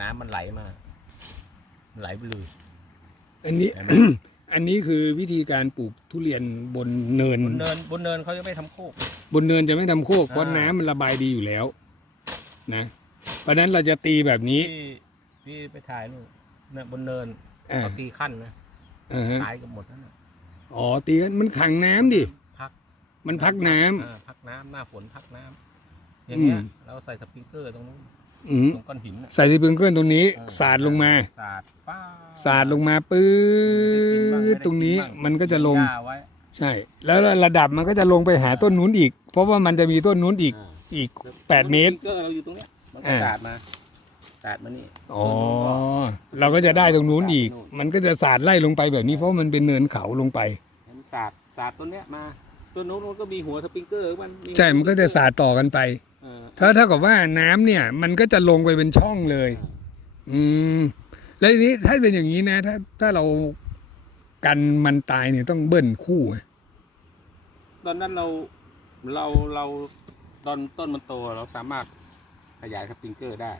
น้ำมันไหลมาไหลไปเลยอันนี้เห็นไหมอันนี้คือวิธีการปลูกทุเรียนบนเนิน บนเนินบนเนินเขาจะไม่ทำโคก บนเนินจะไม่ทำโคกเพราะอ่าน้ำมันระบายดีอยู่แล้ว นะเพราะฉะนั้นเราจะตีแบบนี้ที่ที่ไปถ่ายนู่นเนี่ยบนเนินอ่าเขาตีขั้นนะอ่าฮะตายกันหมดนั่นน่ะอ๋อตีกันมันขังน้ำดิพัก มันพักน้ำอ่าพักน้ำหน้าฝนพักน้ำอย่างเงี้ยอืมเราใส่สปริงเกอร์ตรงนู้น อืมตรงก้อนหินน่ะใส่สปริงเกิลตรงนี้อ่สาดลงมา สาดป้าสาดลงมาปื๊ไม่ได้กินบ้างไม่ได้ดตรงนี้กิบ้างมันก็จะลง หญ้าไว้ใช่ แล้วระดับมันก็จะลงไปหาต้นนู้นอีก เพราะว่ามันจะมีต้นนู้นอีกอ่า อีกแปดเมตรสปงเกอร์เราอยู่ตรงเนี้ยมันก็อ่า สาดมาสาดมานี่ อ๋อ เราก็จะได้ตรงนู้นอีก มันก็จะสาดไล่ลงไปแบบนี้เพราะมันเป็นเนินเขาลงไป ให้มันสาดสาดต้นเนี้ยมา ต้นนู้นมันก็มีหัวสปริงเกอร์ของมันใช่มันก็จะสาดต่อกันไปเออถ้าเท่ากับว่าน้ำเนี่ย มันก็จะลงไปเป็นช่องเลย อืม แล้วทีนี้ถ้าเป็นอย่างนี้นะ ถ้าถ้าเรากันมันตายเนี่ยต้องเบิ้ลคู่อะตอนนั้นเราเราเราตอนต้นมันโตเราสามารถขยายสปริงเกอร์ได้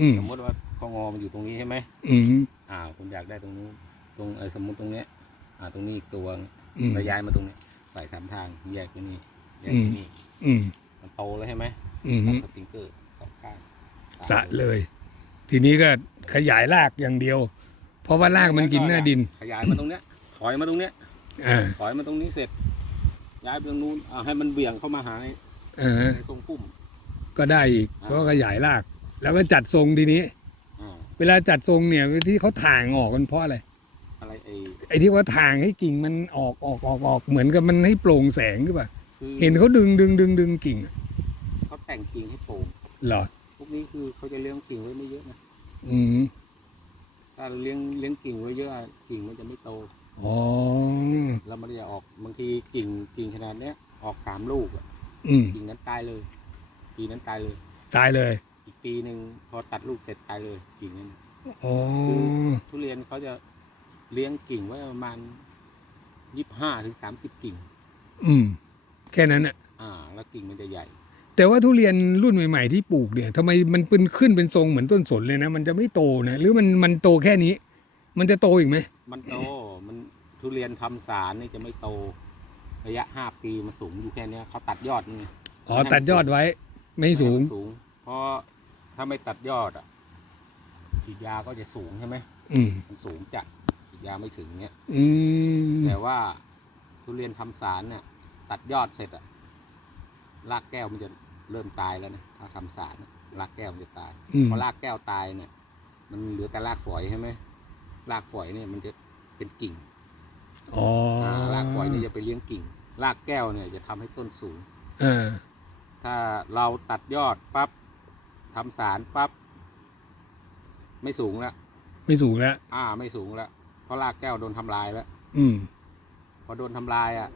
อืม สมมติว่าคองอมันอยู่ตรงนี้ใช่ไหมอืม อ่าคุณอยากได้ตรงนู้นตรงเออสมมติตรงเนี้ยอ่าตรงนี้อีกตัวอืมเราย้ายมาตรงนี้ใส่สามทางแยกไปนี่แยกอืไปมนี่อืม มันโตแล้วใช่ไหมอืมตัดสปริงเกอร์สองข้างสะเลย ทีนี้ก็ขยายรากอย่างเดียว เพราะว่ารากมันกินหน้าดิน ขยายมาตรงเนี้ย ถอยมาตรงเนี้ยอ่าถอยมาตรงนี้เสร็จ ย้ายไปตรงนู้นอ่าให้มันเบี่ยงเข้ามาหาในเออในทรงพุ่มก็ได้อีกเพราะขยายราก แล้วก็จัดทรงทีนี้อ่าเวลาจัดทรงเนี่ยที่เขาถ่างออกกันเพราะอะไรอะ ไรไอ้ไอ้ที่ว่าถ่างให้กิ่งมันออกออกออกออกเหมือนกับมันให้โปร่งแสงหรือเปล่าคือเห็นเขาดึงดึงดึงดึงกิ่งอะเขาแต่งกิ่งให้โป่งเหรอพวกนี้คือเขาจะเลี้ยงกิ่งไว้ไม่เยอะนะอืมถ้าเลี้ยงเลี้ยงกิ่งไว้เยอะกิ่งมันจะไม่โตอ๋อแล้วมันจะออกบางทีกิ่งกิ่งขนาดเนี้ยออกสามลูกอะอืมกิ่งนั้นตายเลยปีนั้นตายเลย ตายเลยอีกปีหนึ่งพอตัดลูกเสร็จตายเลยกิ่งนั้นอ๋อทุเรียนเขาจะ เลี้ยงกิ่งไว้ประมาณยี่ห้าถึงสามสิบกิ่ง อืม แค่นั้นอะอ่า แล้วกิ่งมันจะใหญ่ แต่ว่าทุเรียนรุ่นใหม่ ๆ ที่ปลูกเนี่ยทำไมมันเป็นขึ้นเป็นทรงเหมือนต้นสนเลยนะ มันจะไม่โตนะหรือมันมันโตแค่นี้ มันจะโตอีกไหมมันโต มันทุเรียนทำสารนี่จะไม่โต ระยะห้าปีมันสูงอยู่แค่เนี้ยเขาตัดยอดนี่ไงอ๋อตัดยอดไว้ ไม่สูงให้นสูง เพราะถ้าไม่ตัดยอดอะฉีดยาก็จะสูงใช่ไหมอืม มันสูงจัด ฉีดยาไม่ถึงเนี้ยอืมแต่ว่าทุเรียนทำสารเนี่ยตัดยอดเสร็จอะรากแก้วมันจะเริ่มตายแล้วนะถ้าทำสารน่ะรากแก้วมันจะตาย อืมพอรากแก้วตายเนี่ย มันเหลือแต่รากฝอยใช่ไหมรากฝอยเนี่ยมันจะเป็นกิ่งอ๋ออ่ารากฝอยเนี่ยจะไปเลี้ยงกิ่ง รากแก้วเนี่ยจะทำให้ต้นสูง อ่าถ้าเราตัดยอดปั๊บทำสารปั๊บไม่สูงแล้วไม่สูงแล้วอ่า ไม่สูงแล้ว เพราะรากแก้วโดนทำลายแล้วอืม พอโดนทำลายอะ